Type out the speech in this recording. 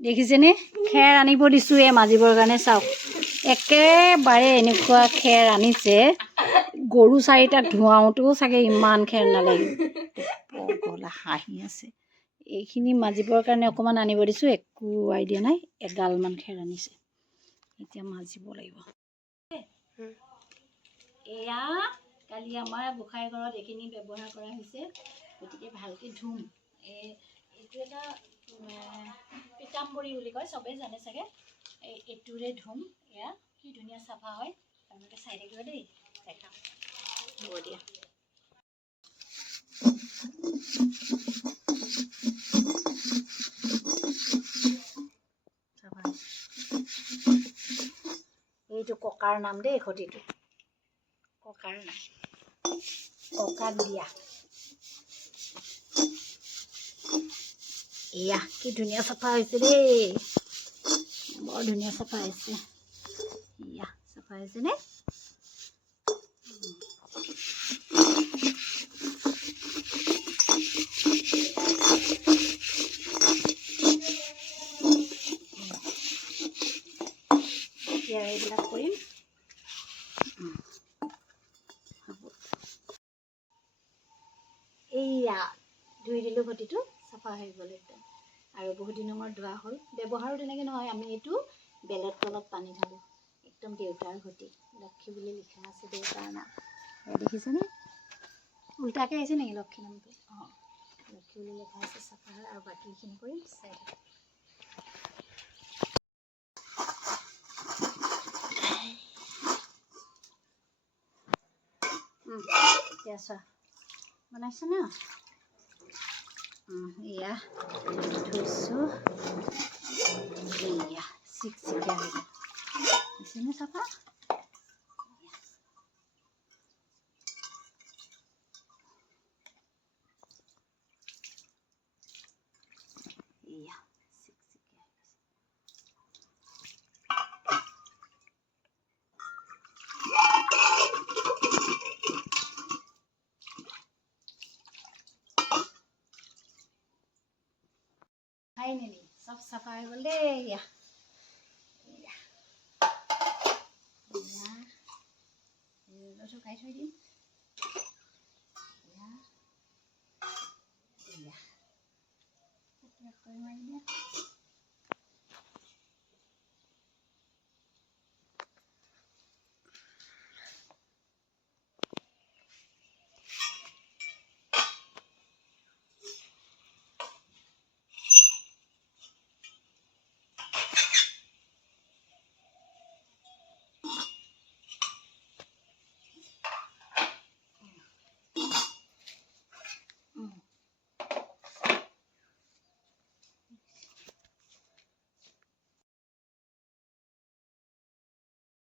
দেখিছেনে খেৰ আনিব দিছোঁ এই মাজিবৰ কাৰণে চাওক একেবাৰে এনেকুৱা খেৰ আনিছে গৰু চাৰিটাক ধুৱাওঁতেও চাগে ইমান খেৰ নালাগিল পগলা হাঁহি আছে এইখিনি মাজিবৰ কাৰণে অকণমান আনিব দিছোঁ একো আইডিয়া নাই এগালমান খেৰ আনিছে এতিয়া মাজিব লাগিব এয়া কালি আমাৰ গোসাঁই ঘৰত এইখিনি ব্যৱহাৰ কৰা হৈছে গতিকে ভালকৈ ধুম এইটো এটা পিতাম্বৰী বুলি কয় চবেই জানে চাগে এইটোৰে ধুম এয়া কি ধুনীয়া চাফা হয় আপোনালোকে চাই থাকিব দেই দেখাম হ'ব দিয়া এইটো ককাৰ নাম দেই সতীটো ককাৰ নাম ককাক দিয়া এয়া কি ধুনীয়া চাফা হৈছে দেই বৰ ধুনীয়া চাফা হৈছে এয়া চাফা হৈছেনে এতিয়া এইবিলাক কৰিম এইয়া ধুই দিলোঁ ঘটিটো চাফা হৈ গ'ল একদম আৰু বহুত দিনৰ মূৰত ধোৱা হ'ল ব্যৱহাৰো তেনেকৈ নহয় আমি এইটো বেলত তলত পানী ঢালোঁ একদম দেউতাৰ ঘটি লক্ষী বুলি লিখা আছে দেউতাৰ নাম দেখিছেনে উল্টাকৈ আহিছে নেকি লক্ষী নামটো অঁ লক্ষী বুলি লিখা আছে চাফা হয় আৰু বাকীখিনি কৰিম চাই থাকক এতিয়া চোৱা বনাইছে ন এয়া থৈছোঁ এয়া চিকচিকীয়া হৈ গ'ল হৈছেনে চাফা এয়া চিকচিকীয়া ফাইনেলি চব চাফা হৈ গ'ল দেই এয়া শুকাই থৈ দিম এয়া এয়া